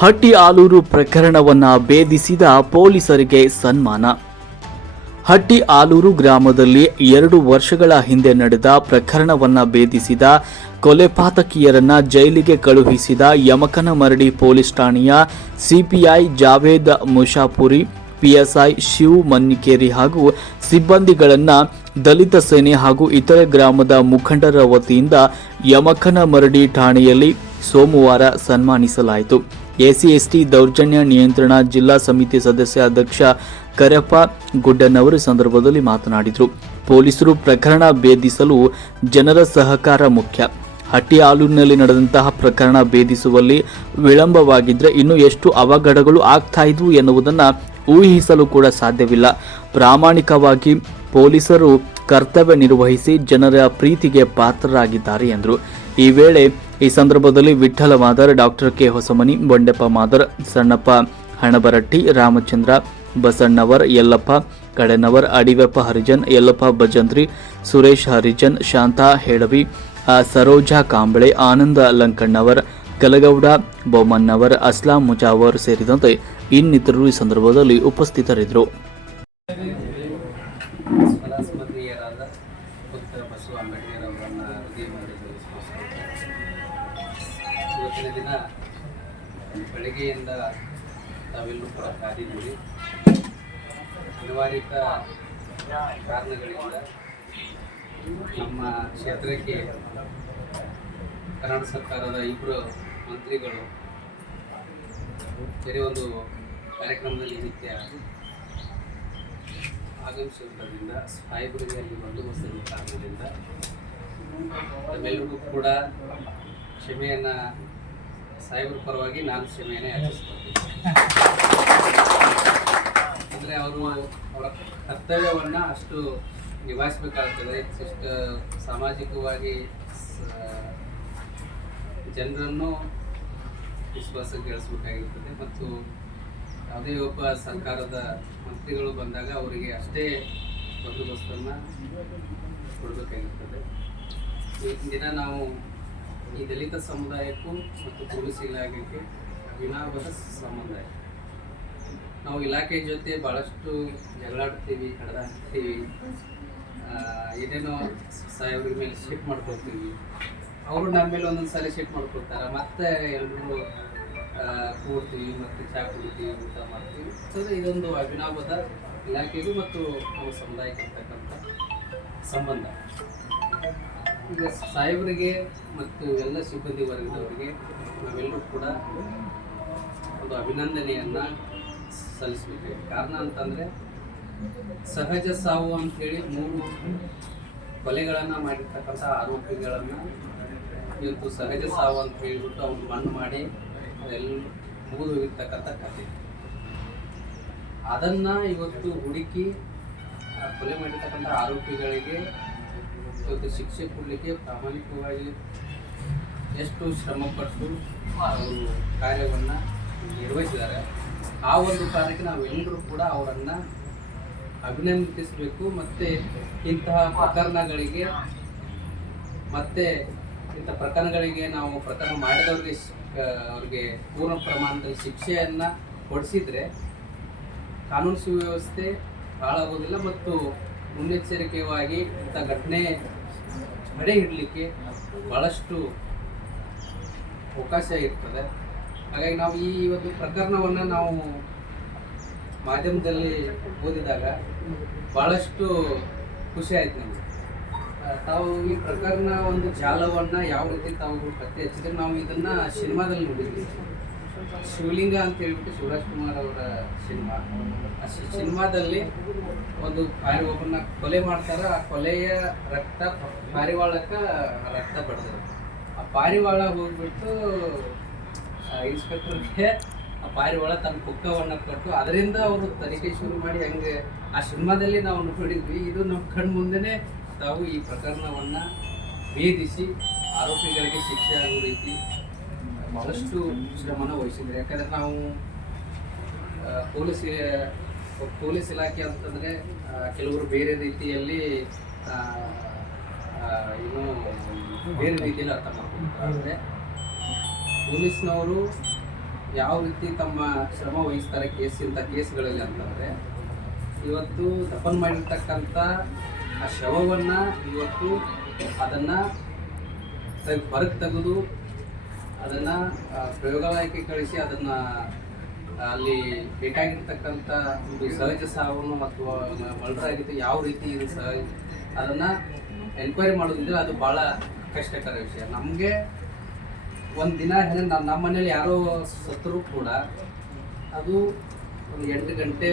ಹಟ್ಟಿ ಆಲೂರು ಪ್ರಕರಣವನ್ನು ಭೇದಿಸಿದ ಪೊಲೀಸರಿಗೆ ಸನ್ಮಾನ. ಹಟ್ಟಿ ಆಲೂರು ಗ್ರಾಮದಲ್ಲಿ 2 ವರ್ಷಗಳ ಹಿಂದೆ ನಡೆದ ಪ್ರಕರಣವನ್ನು ಭೇದಿಸಿದ ಕೊಲೆಪಾತಕಿಯರನ್ನ ಜೈಲಿಗೆ ಕಳುಹಿಸಿದ ಯಮಕನಮರಡಿ ಪೊಲೀಸ್ ಠಾಣೆಯ ಸಿಪಿಐ ಜಾವೇದ್ ಮುಷಾಪುರಿ, ಪಿಎಸ್ಐ ಶಿವ್ ಮನ್ನಿಕೇರಿ ಹಾಗೂ ಸಿಬ್ಬಂದಿಗಳನ್ನು ದಲಿತ ಸೇನೆ ಹಾಗೂ ಇತರೆ ಗ್ರಾಮದ ಮುಖಂಡರ ವತಿಯಿಂದ ಯಮಕನಮರಡಿ ಠಾಣೆಯಲ್ಲಿ ಸೋಮವಾರ ಸನ್ಮಾನಿಸಲಾಯಿತು. ಎಸಿ/ಎಸ್ಟಿ ದೌರ್ಜನ್ಯ ನಿಯಂತ್ರಣ ಜಿಲ್ಲಾ ಸಮಿತಿ ಸದಸ್ಯ ಅಧ್ಯಕ್ಷ ಕರೆಪ್ಪ ಗುಡ್ಡನವರು ಸಂದರ್ಭದಲ್ಲಿ ಮಾತನಾಡಿದರು. ಪೊಲೀಸರು ಪ್ರಕರಣ ಭೇದಿಸಲು ಜನರ ಸಹಕಾರ ಮುಖ್ಯ. ಹಟ್ಟಿ ಆಲೂರಿನಲ್ಲಿ ನಡೆದಂತಹ ಪ್ರಕರಣ ಭೇದಿಸುವಲ್ಲಿ ವಿಳಂಬವಾಗಿದ್ದರೆ ಇನ್ನೂ ಎಷ್ಟು ಅವಘಡಗಳು ಆಗ್ತಾ ಇದ್ವು ಎನ್ನುವುದನ್ನು ಊಹಿಸಲು ಕೂಡ ಸಾಧ್ಯವಿಲ್ಲ. ಪ್ರಾಮಾಣಿಕವಾಗಿ ಪೊಲೀಸರು ಕರ್ತವ್ಯ ನಿರ್ವಹಿಸಿ ಜನರ ಪ್ರೀತಿಗೆ ಪಾತ್ರರಾಗಿದ್ದಾರೆ ಎಂದರು. ಈ ವೇಳೆ ಈ ಸಂದರ್ಭದಲ್ಲಿ ವಿಠ್ಠಲ ಮಾದರ್, ಡಾಕ್ಟರ್ ಕೆ ಹೊಸಮನಿ, ಬಂಡೆಪ್ಪ ಮಾದರ್, ಸಣ್ಣಪ್ಪ ಹಣಬರಟ್ಟಿ, ರಾಮಚಂದ್ರ ಬಸಣ್ಣವರ್, ಯಲ್ಲಪ್ಪ ಕಡೆನವರ್, ಅಡಿವೆಪ್ಪ ಹರಿಜನ್, ಯಲ್ಲಪ್ಪ ಭಜಂತ್ರಿ, ಸುರೇಶ್ ಹರಿಜನ್, ಶಾಂತಾ ಹೇಳವಿ, ಸರೋಜಾ ಕಾಂಬಳೆ, ಆನಂದ ಲಂಕಣ್ಣವರ್, ಕಲಗೌಡ ಬೊಮ್ಮಣ್ಣವರ್, ಅಸ್ಲಾಂ ಮುಜಾವರ್ ಸೇರಿದಂತೆ ಇನ್ನಿತರರು ಈ ಸಂದರ್ಭದಲ್ಲಿ ಉಪಸ್ಥಿತರಿದ್ದರು. ಇವತ್ತಿನ ದಿನ ಬೆಳಗ್ಗೆಯಿಂದ ತಾವೆಲ್ಲರೂ ಕೂಡ ಕಾದಿದ್ದೀವಿ. ಅನಿವಾರ್ಯ ಕಾರಣಗಳಿಂದ ನಮ್ಮ ಕ್ಷೇತ್ರಕ್ಕೆ ಕರ್ನಾಟಕ ಸರ್ಕಾರದ 2 ಮಂತ್ರಿಗಳು ಬೇರೆ ಒಂದು ಕಾರ್ಯಕ್ರಮದಲ್ಲಿ ನಿತ್ಯ ಆಗಮಿಸಿರುವುದರಿಂದ ಸಾಹೇಬರಿಗೆ ಅಲ್ಲಿ ಬಂದೋಬಸ್ತ್ ಇರುವ ಕಾರಣದಿಂದ ನಮ್ಮೆಲ್ಲರಿಗೂ ಕೂಡ ಕ್ಷಮೆಯನ್ನು ಸಾಹೇಬರ ಪರವಾಗಿ ನಾನು ಕ್ಷಮೆಯನ್ನೇ ಯಾಚಿಸ್ಕೊಳ್ತೀನಿ. ಅಂದರೆ ಅವರ ಕರ್ತವ್ಯವನ್ನು ಅಷ್ಟು ನಿಭಾಯಿಸಬೇಕಾಗ್ತದೆ. ಸಾಮಾಜಿಕವಾಗಿ ಜನರನ್ನು ವಿಶ್ವಾಸಕ್ಕೆ ಇಳಿಸಬೇಕಾಗಿರ್ತದೆ ಮತ್ತು ಯಾವುದೇ ಒಬ್ಬ ಸರ್ಕಾರದ ಮಂತ್ರಿಗಳು ಬಂದಾಗ ಅವರಿಗೆ ಅಷ್ಟೇ ಬಂದೋಬಸ್ತನ್ನು ಕೊಡಬೇಕಾಗಿರ್ತದೆ. ಇವತ್ತಿನ ದಿನ ನಾವು ಈ ದಲಿತ ಸಮುದಾಯಕ್ಕೂ ಮತ್ತು ಪೊಲೀಸ್ ಇಲಾಖೆಗೆ ಅವಿನಾಭಾವ ಸಂಬಂಧ ಇದೆ. ನಾವು ಇಲಾಖೆ ಜೊತೆ ಭಾಳಷ್ಟು ಜಗಳಾಡ್ತೀವಿ, ಕಡದಾಡ್ತೀವಿ, ಏನೇನೋ ಸಾಹೇಬ್ರ ಮೇಲೆ ಶಿಫ್ಟ್ ಮಾಡ್ಕೊಳ್ತೀವಿ. ಅವರು ನಮ್ಮ ಮೇಲೆ ಒಂದೊಂದು ಸಲ ಶಿಫ್ಟ್ ಮಾಡ್ಕೊಳ್ತಾರೆ. ಮತ್ತೆ ಎಲ್ಲರೂ ಕೂಡ್ತೀವಿ, ಮತ್ತು ಚಹಾ ಕುಡಿತೀವಿ, ಊಟ ಮಾಡ್ತೀವಿ. ಸೊ ಇದೊಂದು ಅವಿನಾಭಾವ ಇಲಾಖೆಗೂ ಮತ್ತು ನಮ್ಮ ಸಮುದಾಯಕ್ಕೆ ಇರ್ತಕ್ಕಂಥ ಸಂಬಂಧ. ಈಗ ಸಾಹೇಬರಿಗೆ ಮತ್ತು ಎಲ್ಲ ಸಿಬ್ಬಂದಿ ವರ್ಗದವರಿಗೆ ನಾವೆಲ್ಲರೂ ಕೂಡ ಒಂದು ಅಭಿನಂದನೆಯನ್ನು ಸಲ್ಲಿಸಬೇಕು. ಕಾರಣ ಅಂತಂದರೆ ಸಹಜ ಸಾವು ಅಂಥೇಳಿ 3 ಕೊಲೆಗಳನ್ನು ಮಾಡಿರ್ತಕ್ಕಂಥ ಆರೋಪಿಗಳನ್ನು ಇವತ್ತು ಸಹಜ ಸಾವು ಅಂತ ಹೇಳಿಬಿಟ್ಟು ಅವ್ರು ಮಣ್ಣು ಮಾಡಿ ಅದೆಲ್ಲ ಮುಗಿದು ಹೋಗಿರ್ತಕ್ಕಂಥ ಕಥೆ. ಅದನ್ನು ಇವತ್ತು ಹುಡುಕಿ ಕೊಲೆ ಮಾಡಿರ್ತಕ್ಕಂಥ ಆರೋಪಿಗಳಿಗೆ ಇವತ್ತು ಶಿಕ್ಷೆ ಕೊಡಲಿಕ್ಕೆ ಪ್ರಾಮಾಣಿಕವಾಗಿ ಎಷ್ಟು ಶ್ರಮಪಟ್ಟು ಅವರು ಕಾರ್ಯವನ್ನು ನಿರ್ವಹಿಸಿದ್ದಾರೆ. ಆ ಒಂದು ಕಾರಣಕ್ಕೆ ನಾವೆಲ್ಲರೂ ಕೂಡ ಅವರನ್ನು ಅಭಿನಂದಿಸಬೇಕು. ಮತ್ತು ಇಂತಹ ಪ್ರಕರಣಗಳಿಗೆ ನಾವು ಪ್ರಕರಣ ಅವ್ರಿಗೆ ಪೂರ್ಣ ಪ್ರಮಾಣದಲ್ಲಿ ಶಿಕ್ಷೆಯನ್ನು ಕೊಡಿಸಿದರೆ ಕಾನೂನು ಸುವ್ಯವಸ್ಥೆ ಹಾಳಾಗೋದಿಲ್ಲ ಮತ್ತು ಮುನ್ನೆಚ್ಚರಿಕೆಯಾಗಿ ಇಂಥ ಘಟನೆ ತಡೆ ಹಿಡಲಿಕ್ಕೆ ಭಾಳಷ್ಟು ಅವಕಾಶ ಇರ್ತದೆ. ಹಾಗಾಗಿ ನಾವು ಈ ಒಂದು ಪ್ರಕರಣವನ್ನು ನಾವು ಮಾಧ್ಯಮದಲ್ಲಿ ಓದಿದಾಗ ಭಾಳಷ್ಟು ಖುಷಿ ಆಯ್ತು ನಮಗೆ. ತಾವು ಈ ಪ್ರಕರಣ ಒಂದು ಜಾಲವನ್ನು ಯಾವ ರೀತಿ ತಾವು ಪತ್ತೆ ಹಚ್ಚಿದ್ರೆ ನಾವು ಇದನ್ನು ಸಿನಿಮಾದಲ್ಲಿ ನೋಡಿದ್ವಿ. ಶಿವಲಿಂಗ ಅಂತ ಹೇಳ್ಬಿಟ್ಟು ಶಿವರಾಜ್ ಕುಮಾರ್ ಅವರ ಸಿನಿಮಾ. ಆ ಸಿನಿಮಾದಲ್ಲಿ ಒಂದು ಒಬ್ಬರನ್ನ ಕೊಲೆ ಮಾಡ್ತಾರೆ. ಆ ಕೊಲೆಯ ರಕ್ತ ಪಾರಿವಾಳಕ್ಕೆ ರಕ್ತ ಬಡ್ದರು. ಆ ಪಾರಿವಾಳ ಹೋಗ್ಬಿಟ್ಟು ಇನ್ಸ್ಪೆಕ್ಟರ್ಗೆ ಆ ಪಾರಿವಾಳ ತನ್ನ ಪುಕ್ಕವನ್ನು ಕೊಟ್ಟು ಅದರಿಂದ ಅವರು ತನಿಖೆ ಶುರು ಮಾಡಿ ಹಂಗೆ ಆ ಸಿನಿಮಾದಲ್ಲಿ ನಾವು ನೋಡಿದ್ವಿ. ಇದು ನಮ್ಮ ಕಣ್ಣು ಮುಂದೆನೇ ತಾವು ಈ ಪ್ರಕರಣವನ್ನು ಭೇದಿಸಿ ಆರೋಪಿಗಳಿಗೆ ಶಿಕ್ಷೆ ಆಗೋ ರೀತಿ ಭಾಳಷ್ಟು ಶ್ರಮನ ವಹಿಸಿದ್ದಾರೆ. ಯಾಕಂದರೆ ನಾವು ಪೊಲೀಸ್ ಇಲಾಖೆ ಅಂತಂದರೆ ಕೆಲವರು ಬೇರೆ ರೀತಿಯಲ್ಲಿ ಬೇರೆ ರೀತಿಯಲ್ಲಿ ಅರ್ಥ ಮಾಡ್ಕೊಳ್ತಾರೆ. ಪೊಲೀಸ್ನವರು ಯಾವ ರೀತಿ ತಮ್ಮ ಶ್ರಮ ವಹಿಸ್ತಾರೆ ಇಂಥ ಕೇಸ್ಗಳಲ್ಲಿ ಅಂತಂದರೆ, ಇವತ್ತು ದಫನ್ ಮಾಡಿರ್ತಕ್ಕಂಥ ಆ ಶವವನ್ನು ಇವತ್ತು ಅದನ್ನು ಹೊರಗೆ ತೆಗೆದು ಅದನ್ನು ಪ್ರಯೋಗಾಲಯಕ್ಕೆ ಕಳಿಸಿ ಅದನ್ನು ಅಲ್ಲಿ ಬೇಕಾಗಿರ್ತಕ್ಕಂಥ ಒಂದು ಸಹಜ ಸಾವನ್ನು ಅಥವಾ ಮರ್ಡರ್ ಆಗಿತ್ತು ಯಾವ ರೀತಿ ಇದು ಅದನ್ನು ಎನ್ಕ್ವೈರಿ ಮಾಡೋದಿದ್ರೆ ಅದು ಭಾಳ ಕಷ್ಟಕರ ವಿಷಯ. ನಮಗೆ ಒಂದು ದಿನ ನಮ್ಮ ಮನೇಲಿ ಯಾರೋ ಸತ್ತರೂ ಕೂಡ ಅದು ಒಂದು 8 ಗಂಟೆ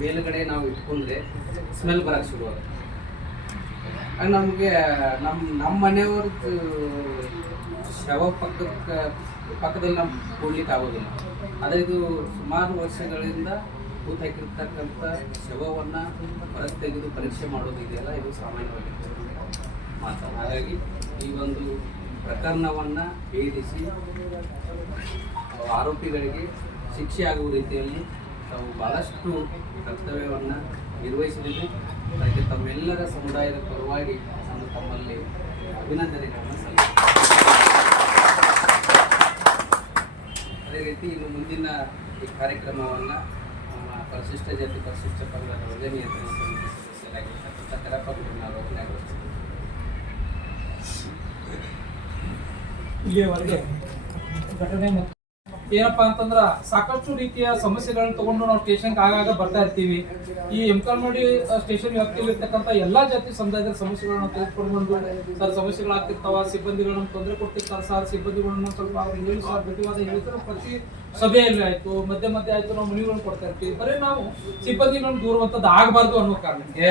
ಮೇಲುಗಡೆ ನಾವು ಇಟ್ಕೊಂಡ್ರೆ ಸ್ಮೆಲ್ ಬರೋಕ್ಕೆ ಶುರುವಾಗುತ್ತೆ. ನಮಗೆ ನಮ್ಮ ಮನೆಯವ್ರದ್ದು ಶವ ಪಕ್ಕದಲ್ಲಿ ನಾವು ಕೂಡ್ಲಿಕ್ಕೆ ಆಗೋದಿಲ್ಲ. ಆದರೆ ಇದು ಸುಮಾರು ವರ್ಷಗಳಿಂದ ಕೂತ್ ಹಾಕಿರ್ತಕ್ಕಂಥ ಶವವನ್ನು ಹೊರಗೆ ತೆಗೆದು ಪರೀಕ್ಷೆ ಮಾಡೋದು ಇದೆಯಲ್ಲ, ಇದು ಸಾಮಾನ್ಯವಾಗಿ ಮಾತು. ಹಾಗಾಗಿ ಈ ಒಂದು ಪ್ರಕರಣವನ್ನು ಭೇದಿಸಿ ಆರೋಪಿಗಳಿಗೆ ಶಿಕ್ಷೆ ಆಗುವ ರೀತಿಯಲ್ಲಿ ತಾವು ಭಾಳಷ್ಟು ಕರ್ತವ್ಯವನ್ನು ನಿರ್ವಹಿಸಿದ್ದೀವಿ. ಅದಕ್ಕೆ ತಮ್ಮೆಲ್ಲರ ಸಮುದಾಯದ ಪರವಾಗಿ ನಾನು ತಮ್ಮಲ್ಲಿ ಅಭಿನಂದನೆಗಳನ್ನು ಸಲ್ಲಿಸುತ್ತೇನೆ. ಅದೇ ರೀತಿ ಇನ್ನು ಮುಂದಿನ ಈ ಕಾರ್ಯಕ್ರಮವನ್ನು ನಮ್ಮ ಪರಿಶಿಷ್ಟ ಜಾತಿ ಪರಿಶಿಷ್ಟ ಪಂಗಡದ ವರ್ಗ ನಿಯಂತ್ರಣ ಸಮಿತಿ ಸದಸ್ಯರಾಗಿರ್ತಕ್ಕಂಥ ಕರಪ್ಪ ಗುರುನಾಥ್ ನೆರವೇರಿಸಿದರು. ಇಲ್ಲಿಯವರೆಗೆ ಘಟನೆ ಏನಪ್ಪಾ ಅಂತಂದ್ರ ಸಾಕಷ್ಟು ರೀತಿಯ ಸಮಸ್ಯೆಗಳನ್ನ ತಗೊಂಡು ನಾವು ಸ್ಟೇಷನ್ಗೆ ಆಗಾಗ ಬರ್ತಾ ಇರ್ತೀವಿ. ಈ ಎಮ್ಕಲ್ಮಡಿ ಸ್ಟೇಷನ್ ವ್ಯಾಪ್ತಿಯಲ್ಲಿರ್ತಕ್ಕಂಥ ಎಲ್ಲಾ ಜಾತಿ ಸಮುದಾಯದ ಸಮಸ್ಯೆಗಳನ್ನ ತೆಗೆದುಕೊಂಡು ಸರ್ ಸಮಸ್ಯೆಗಳಾಗ್ತಿರ್ತಾವ, ಸಿಬ್ಬಂದಿಗಳನ್ನ ತೊಂದರೆ ಕೊಡ್ತಿರ್ತಾರೆ ಸರ್, ಸಿಬ್ಬಂದಿಗಳನ್ನ ಸ್ವಲ್ಪ ಅವ್ರಿಗೆ ಹೇಳಿ ಸರ್ ಪ್ರತಿವಾದ ಹೇಳಿದ್ರು ಪ್ರತಿ ಸಭೆಯಲ್ಲಿ ಆಯ್ತು, ಮಧ್ಯೆ ಆಯ್ತು, ನಾವು ಮನವಿಗಳನ್ನ ಕೊಡ್ತಾ ಇರ್ತೀವಿ. ಬರೀ ನಾವು ಸಿಬ್ಬಂದಿಗಳನ್ನ ದೂರುವಂಥದ್ದು ಆಗಬಾರ್ದು ಅನ್ನೋ ಕಾರಣಕ್ಕೆ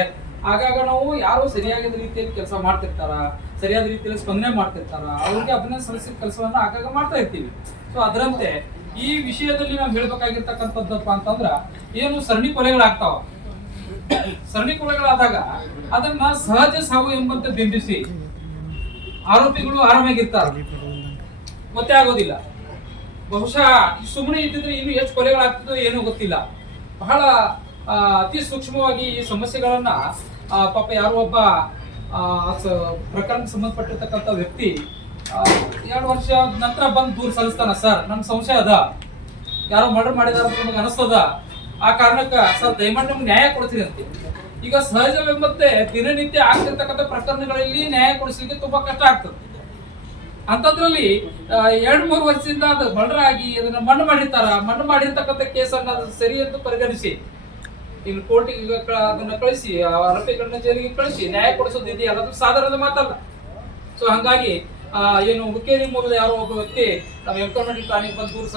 ಆಗಾಗ ನಾವು ಯಾರು ಸರಿಯಾದ ರೀತಿಯಲ್ಲಿ ಕೆಲಸ ಮಾಡ್ತಿರ್ತಾರ, ಸರಿಯಾದ ರೀತಿಯಲ್ಲಿ ಸ್ಪಂದನೆ ಮಾಡ್ತಿರ್ತಾರ, ಅವ್ರಿಗೆ ಅಭಿನಂದನೆ ಸಲ್ಲಿಸಿದ ಕೆಲಸವನ್ನ ಆಗಾಗ ಮಾಡ್ತಾ ಇರ್ತೀವಿ. ಸೊ ಅದರಂತೆ ಈ ವಿಷಯದಲ್ಲಿ ನಾವು ಹೇಳ್ಬೇಕಾಗಿರ್ತಕ್ಕಂಥದ್ದಪ್ಪ ಅಂತಂದ್ರ, ಏನು ಸರಣಿ ಕೊಲೆಗಳಾಗ್ತಾವ, ಸರಣಿ ಕೊಲೆಗಳಾದಾಗ ಅದನ್ನ ಸಹಜ ಸಾವು ಎಂಬಂತೆ ಬಿಂಬಿಸಿ ಆರೋಪಿಗಳು ಆರಾಮಾಗಿರ್ತಾರೆ, ಮತ್ತೆ ಆಗೋದಿಲ್ಲ. ಬಹುಶಃ ಸುಮ್ಮನೆ ಇದ್ದಿದ್ರೆ ಇನ್ನು ಎಷ್ಟು ಕೊಲೆಗಳಾಗ್ತಿದ್ದೋ ಏನೋ ಗೊತ್ತಿಲ್ಲ. ಬಹಳ ಅತಿ ಸೂಕ್ಷ್ಮವಾಗಿ ಈ ಸಮಸ್ಯೆಗಳನ್ನ ಪಾಪ ಯಾರೋ ಒಬ್ಬ ಪ್ರಕರಣಕ್ಕೆ ಸಂಬಂಧಪಟ್ಟಿರ್ತಕ್ಕಂಥ ವ್ಯಕ್ತಿ 2 ವರ್ಷ ನಂತರ ಬಂದು ದೂರ ಸಲ್ಲಿಸ್ತಾನ, ಸರ್ ನನ್ ಸಂಶಯ ಅದ, ಯಾರೋ ಮರ್ಡರ್ ಮಾಡಿದಾರ ನಮಗೆ ಅನಿಸ್ತದ, ಆ ಕಾರಣಕ್ಕ ಸರ್ ದಯಮಾಡಿ ನಮ್ಗೆ ನ್ಯಾಯ ಕೊಡ್ತೀರಿ ಅಂತ. ಈಗ ಸಹಜವೆಂಬಂತೆ ದಿನನಿತ್ಯ ಆಗ್ತಿರ್ತಕ್ಕಂಥ ಪ್ರಕರಣಗಳಲ್ಲಿ ನ್ಯಾಯ ಕೊಡಿಸಲಿಕ್ಕೆ ತುಂಬಾ ಕಷ್ಟ ಆಗ್ತದೆ. ಅಂತದ್ರಲ್ಲಿ 2-3 ವರ್ಷದಿಂದ ಅದು ಮರ್ಡರ್ ಆಗಿ ಅದನ್ನ ಮಣ್ಣು ಮಾಡಿರ್ತಕ್ಕಂಥ ಕೇಸನ್ನ ಸರಿ ಎಂದು ಪರಿಗಣಿಸಿ ಈಗ ಕೋರ್ಟಿಗೆ ಅದನ್ನ ಕಳಿಸಿ ಆರೋಪಿಗಳನ್ನ ಜೈಲಿಗೆ ಕಳಿಸಿ ನ್ಯಾಯ ಕೊಡಿಸೋದು ಇದೆಯಲ್ಲ, ಅದು ಸಾಧಾರಣದ ಮಾತಲ್ಲ. ಸೊ ಹಂಗಾಗಿ ಏನು ಹುಕ್ಕೇರಿ ಮೂಲದ ಯಾರೋ ಒಬ್ಬ ವ್ಯಕ್ತಿ ನಾವು ಎಮ್ಕಲ್ಮಡಿ ಠಾಣೆಗೆ ಬಂದು ದೂರು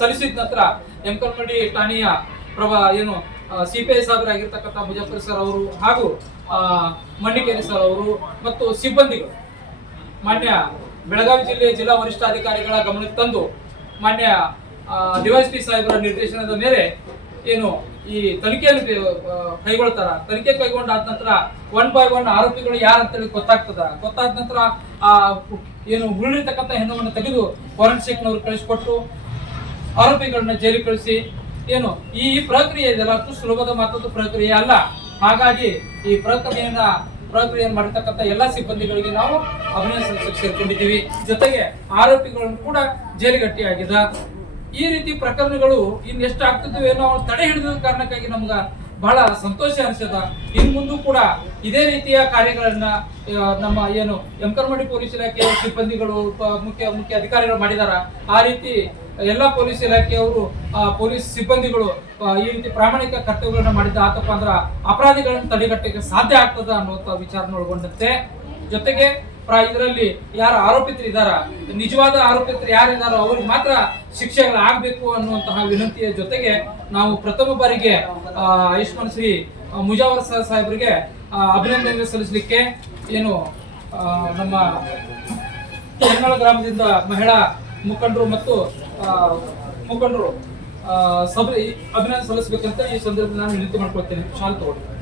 ಸಲ್ಲಿಸಿದ ನಂತರ ಎಮ್ಕಲ್ಮಡಿ ಠಾಣೆಯ ಏನು CPI ಸಾಹೇಬರಾಗಿರ್ತಕ್ಕಂಥ ಮುಜಫರ್ ಸರ್ ಅವರು ಹಾಗೂ ಮಣ್ಣಿಕೇರಿ ಸರ್ ಅವರು ಮತ್ತು ಸಿಬ್ಬಂದಿಗಳು ಮಾನ್ಯ ಬೆಳಗಾವಿ ಜಿಲ್ಲೆಯ ಜಿಲ್ಲಾ ವರಿಷ್ಠಾಧಿಕಾರಿಗಳ ಗಮನಕ್ಕೆ ತಂದು ಮಾನ್ಯ DYSP ಸಾಹೇಬರ ನಿರ್ದೇಶನದ ಮೇಲೆ ಏನು ಈ ತನಿಖೆಯನ್ನು ಕೈಗೊಳ್ತಾರ. ತನಿಖೆ ಕೈಗೊಂಡಾದ ನಂತರ 1 by 1 ಆರೋಪಿಗಳು ಯಾರಂತೇಳಿ ಗೊತ್ತಾದ ನಂತರ ಏನು ಉಳಿರ್ತಕ್ಕಂಥ ಹೆಣ್ಣವನ್ನು ತೆಗೆದು ಫಾರೆನ್ಸಿಕ್ನವ್ರು ಕಳಿಸಿಕೊಟ್ಟು ಆರೋಪಿಗಳನ್ನ ಜೈಲಿಗೆ ಕಳಿಸಿ ಏನು ಈ ಪ್ರಕ್ರಿಯೆ ಇದೆಲ್ಲ ಅಷ್ಟು ಸುಲಭದ ಮಾತದ್ದು ಪ್ರಕ್ರಿಯೆ ಅಲ್ಲ. ಹಾಗಾಗಿ ಈ ಪ್ರಕ್ರಿಯೆಯನ್ನು ಮಾಡಿರ್ತಕ್ಕಂಥ ಎಲ್ಲಾ ಸಿಬ್ಬಂದಿಗಳಿಗೆ ನಾವು ಅಭಿನಂದನೆ ಸೇರ್ಕೊಂಡಿದ್ದೀವಿ. ಜೊತೆಗೆ ಆರೋಪಿಗಳನ್ನು ಕೂಡ ಜೈಲಿಗಟ್ಟಿ ಆಗಿದೆ. ಈ ರೀತಿ ಪ್ರಕರಣಗಳು ಇನ್ನೆಷ್ಟು ಆಗ್ತಿದ್ವು ಏನೋ ತಡೆ ಹಿಡಿದ ಕಾರಣಕ್ಕಾಗಿ ನಮ್ಗ ಬಹಳ ಸಂತೋಷ ಅನಿಸದ. ಇನ್ ಮುಂದೂ ಕೂಡ ಇದೇ ರೀತಿಯ ಕಾರ್ಯಗಳನ್ನ ನಮ್ಮ ಏನು ಎಮ್ಕಲ್ಮಡಿ ಪೊಲೀಸ್ ಇಲಾಖೆಯ ಸಿಬ್ಬಂದಿಗಳು ಮುಖ್ಯ ಅಧಿಕಾರಿಗಳು ಮಾಡಿದಾರ. ಆ ರೀತಿ ಎಲ್ಲಾ ಪೊಲೀಸ್ ಇಲಾಖೆಯವರು ಪೊಲೀಸ್ ಸಿಬ್ಬಂದಿಗಳು ಈ ರೀತಿ ಪ್ರಾಮಾಣಿಕ ಕರ್ತವ್ಯಗಳನ್ನ ಮಾಡಿದ್ದ ಆತಪ್ಪ ಅಂದ್ರ ಅಪರಾಧಿಗಳನ್ನ ತಡೆಗಟ್ಟಕ್ಕೆ ಸಾಧ್ಯ ಆಗ್ತದ ಅನ್ನುವಂತ ವಿಚಾರನ ಒಳಗೊಂಡಂತೆ, ಜೊತೆಗೆ ಇದರಲ್ಲಿ ಯಾರು ಆರೋಪಿತರು ಇದ್ದಾರ, ನಿಜವಾದ ಆರೋಪಿತರು ಯಾರಿದಾರೋ ಅವ್ರಿಗೆ ಮಾತ್ರ ಶಿಕ್ಷೆಗಳಾಗಬೇಕು ಅನ್ನುವಂತಹ ವಿನಂತಿಯ ಜೊತೆಗೆ ನಾವು ಪ್ರಥಮ ಬಾರಿಗೆ ಆಯುಷ್ಮಾನ್ ಶ್ರೀ ಮುಜಾವರ್ ಸಾಹೇಬರಿಗೆ ಅಭಿನಂದನೆ ಸಲ್ಲಿಸಲಿಕ್ಕೆ ಏನು ನಮ್ಮ ಹೆಣ್ಣಳ ಗ್ರಾಮದಿಂದ ಮಹಿಳಾ ಮುಖಂಡರು ಮತ್ತು ಮುಖಂಡರು ಅಭಿನಂದನೆ ಸಲ್ಲಿಸಬೇಕಂತ ಈ ಸಂದರ್ಭದಲ್ಲಿ ನಾನು ವಿನಂತಿ ಮಾಡ್ಕೊಳ್ತೇನೆ. ಶಾಲೆ ತಗೊಂಡು